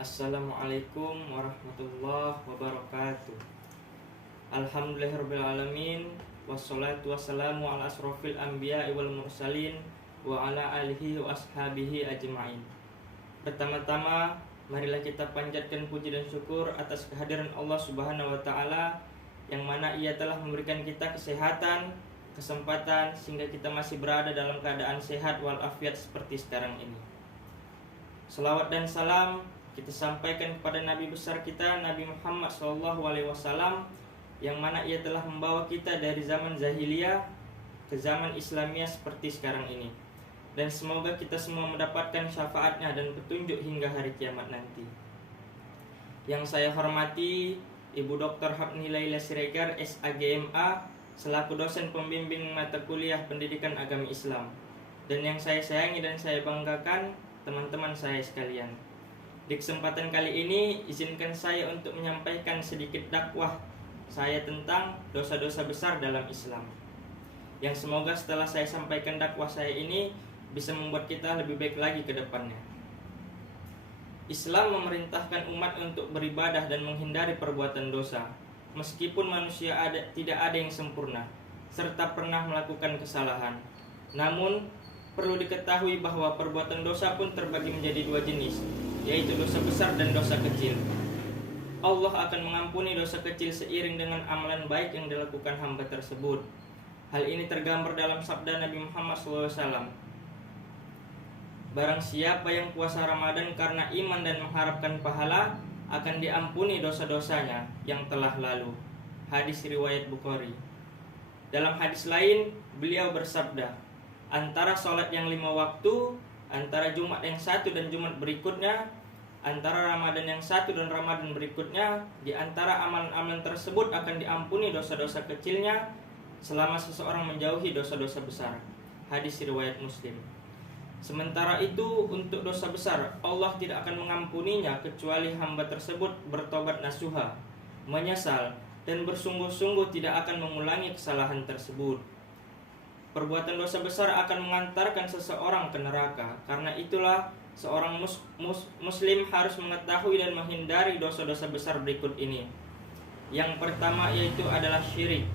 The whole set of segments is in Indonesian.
Assalamualaikum warahmatullahi wabarakatuh. Alhamdulillahirrabbilalamin. Wassalatu wassalamu ala asrofil anbiya wal mursalin wa ala alihi wa ashabihi ajma'in. Pertama-tama, marilah kita panjatkan puji dan syukur atas kehadiran Allah Subhanahu wa taala yang mana Ia telah memberikan kita kesehatan, kesempatan sehingga kita masih berada dalam keadaan sehat walafiat seperti sekarang ini. Selawat dan salam kita sampaikan kepada Nabi besar kita, Nabi Muhammad SAW, yang mana ia telah membawa kita dari zaman jahiliyah ke zaman Islamiyah seperti sekarang ini. Dan semoga kita semua mendapatkan syafaatnya dan petunjuk hingga hari kiamat nanti. Yang saya hormati Ibu Dr. Hapni Laila Siregar, SAGMA, selaku dosen pembimbing mata kuliah pendidikan agama Islam. Dan yang saya sayangi dan saya banggakan, teman-teman saya sekalian. Di kesempatan kali ini, izinkan saya untuk menyampaikan sedikit dakwah saya tentang dosa-dosa besar dalam Islam. Yang semoga setelah saya sampaikan dakwah saya ini bisa membuat kita lebih baik lagi ke depannya. Islam memerintahkan umat untuk beribadah dan menghindari perbuatan dosa, meskipun manusia tidak ada yang sempurna, serta pernah melakukan kesalahan. Namun, perlu diketahui bahwa perbuatan dosa pun terbagi menjadi dua jenis, yaitu dosa besar dan dosa kecil. Allah akan mengampuni dosa kecil seiring dengan amalan baik yang dilakukan hamba tersebut. Hal ini tergambar dalam sabda Nabi Muhammad SAW. Barang siapa yang puasa Ramadan karena iman dan mengharapkan pahala, akan diampuni dosa-dosanya yang telah lalu. Hadis riwayat Bukhari. Dalam hadis lain, beliau bersabda, antara sholat yang 5 waktu, antara Jumat yang 1 dan Jumat berikutnya, antara Ramadan yang 1 dan Ramadan berikutnya, di antara amalan-amalan tersebut akan diampuni dosa-dosa kecilnya selama seseorang menjauhi dosa-dosa besar. Hadis riwayat Muslim. Sementara itu, untuk dosa besar, Allah tidak akan mengampuninya kecuali hamba tersebut bertobat nasuha, menyesal, dan bersungguh-sungguh tidak akan mengulangi kesalahan tersebut. Perbuatan dosa besar akan mengantarkan seseorang ke neraka. Karena itulah seorang muslim harus mengetahui dan menghindari dosa-dosa besar berikut ini. Yang pertama yaitu adalah syirik.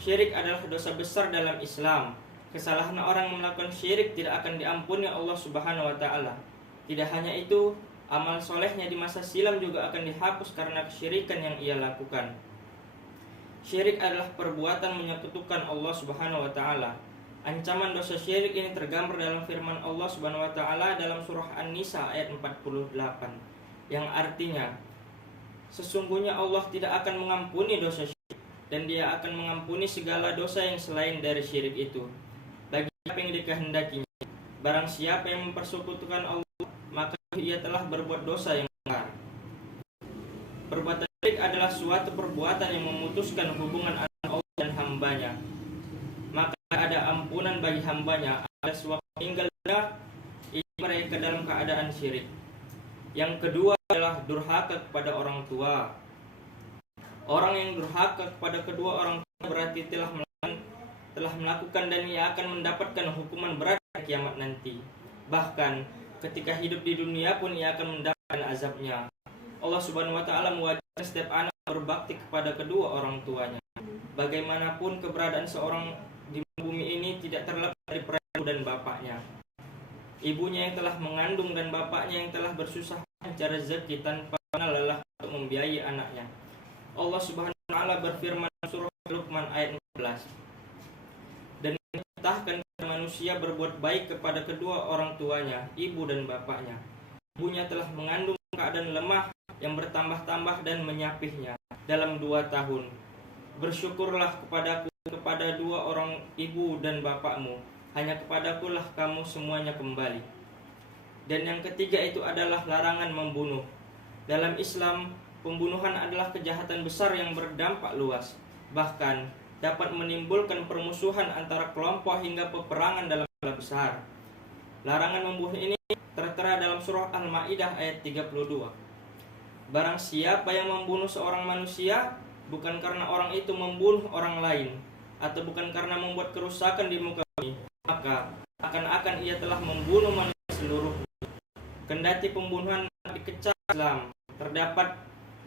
Syirik adalah dosa besar dalam Islam. Kesalahan orang yang melakukan syirik tidak akan diampuni Allah Subhanahu wa taala. Tidak hanya itu, amal solehnya di masa silam juga akan dihapus karena kesyirikan yang ia lakukan. Syirik adalah perbuatan menyekutukan Allah Subhanahu wa taala. Ancaman dosa syirik ini tergambar dalam firman Allah Subhanahu wa taala dalam surah An-Nisa ayat 48, yang artinya, sesungguhnya Allah tidak akan mengampuni dosa syirik, dan Dia akan mengampuni segala dosa yang selain dari syirik itu, bagi siapa yang dikehendakinya. Barang siapa yang mempersekutukan Allah, maka ia telah berbuat dosa yang besar. Perbuatan syirik adalah suatu perbuatan yang memutuskan hubungan antara Allah dan hambanya. Maka ada ampunan bagi hambanya ada sewaktu meninggal dunia mereka dalam keadaan syirik. Yang kedua adalah durhaka kepada orang tua. Orang yang durhaka kepada kedua orang tua berarti telah melakukan dan ia akan mendapatkan hukuman berat pada kiamat nanti. Bahkan ketika hidup di dunia pun ia akan mendapatkan azabnya. Allah Subhanahu wa taala mewajibkan setiap anak berbakti kepada kedua orang tuanya. Bagaimanapun keberadaan seorang di bumi ini tidak terlepas dari peran ibu dan bapaknya. Ibunya yang telah mengandung dan bapaknya yang telah bersusah mencari rezeki tanpa lelah untuk membiayai anaknya. Allah Subhanahu wa taala berfirman dalam surah Luqman ayat 14. Dan memerintahkan manusia berbuat baik kepada kedua orang tuanya, ibu dan bapaknya. Ibunya telah mengandung keadaan lemah yang bertambah-tambah dan menyapihnya dalam 2 tahun. Bersyukurlah kepadaku kepada dua orang ibu dan bapakmu, hanya kepadakulah kamu semuanya kembali. Dan yang ketiga itu adalah larangan membunuh. Dalam Islam, pembunuhan adalah kejahatan besar yang berdampak luas, bahkan dapat menimbulkan permusuhan antara kelompok hingga peperangan dalam skala besar. Larangan membunuh ini tertera dalam surah Al-Maidah ayat 32. Barang siapa yang membunuh seorang manusia bukan karena orang itu membunuh orang lain, atau bukan karena membuat kerusakan di muka bumi, maka akan ia telah membunuh manusia seluruhnya. Kendati pembunuhan dikecam Islam terdapat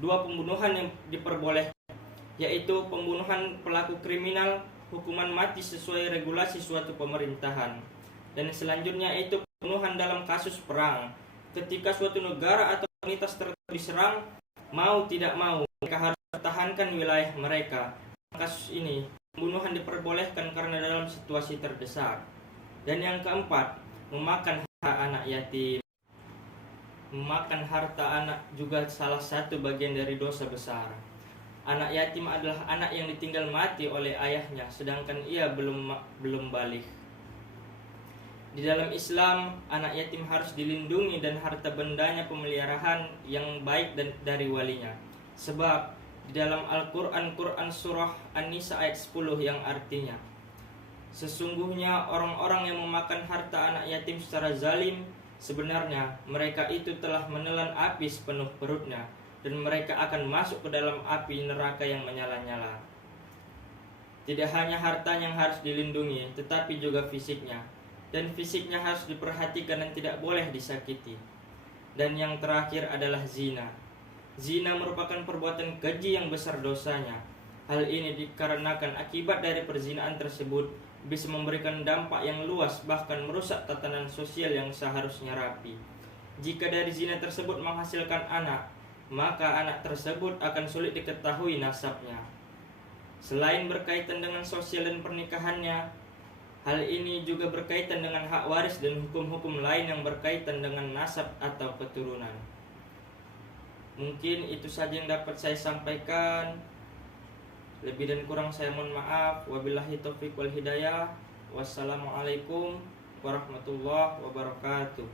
dua pembunuhan yang diperbolehkan, yaitu pembunuhan pelaku kriminal hukuman mati sesuai regulasi suatu pemerintahan, dan selanjutnya itu pembunuhan dalam kasus perang. Ketika suatu negara atau komunitas tertentu diserang, mau tidak mau mereka harus pertahankan wilayah mereka. Kasus ini pembunuhan diperbolehkan karena dalam situasi terdesak. Dan yang keempat, memakan harta anak yatim. Memakan harta anak juga salah satu bagian dari dosa besar. Anak yatim adalah anak yang ditinggal mati oleh ayahnya sedangkan ia belum balik. Di dalam Islam, anak yatim harus dilindungi dan harta bendanya pemeliharaan yang baik dan dari walinya. Sebab di dalam Al-Quran surah An-Nisa ayat 10 yang artinya, sesungguhnya orang-orang yang memakan harta anak yatim secara zalim, sebenarnya mereka itu telah menelan api sepenuh perutnya, dan mereka akan masuk ke dalam api neraka yang menyala-nyala. Tidak hanya hartanya yang harus dilindungi, tetapi juga fisiknya. Dan fisiknya harus diperhatikan dan tidak boleh disakiti. Dan yang terakhir adalah zina. Zina merupakan perbuatan keji yang besar dosanya. Hal ini dikarenakan akibat dari perzinaan tersebut bisa memberikan dampak yang luas, bahkan merusak tatanan sosial yang seharusnya rapi. Jika dari zina tersebut menghasilkan anak, maka anak tersebut akan sulit diketahui nasabnya. Selain berkaitan dengan sosial dan pernikahannya, hal ini juga berkaitan dengan hak waris dan hukum-hukum lain yang berkaitan dengan nasab atau keturunan. Mungkin itu saja yang dapat saya sampaikan. Lebih dan kurang saya mohon maaf. Wabillahi taufiq wal hidayah. Wassalamualaikum warahmatullahi wabarakatuh.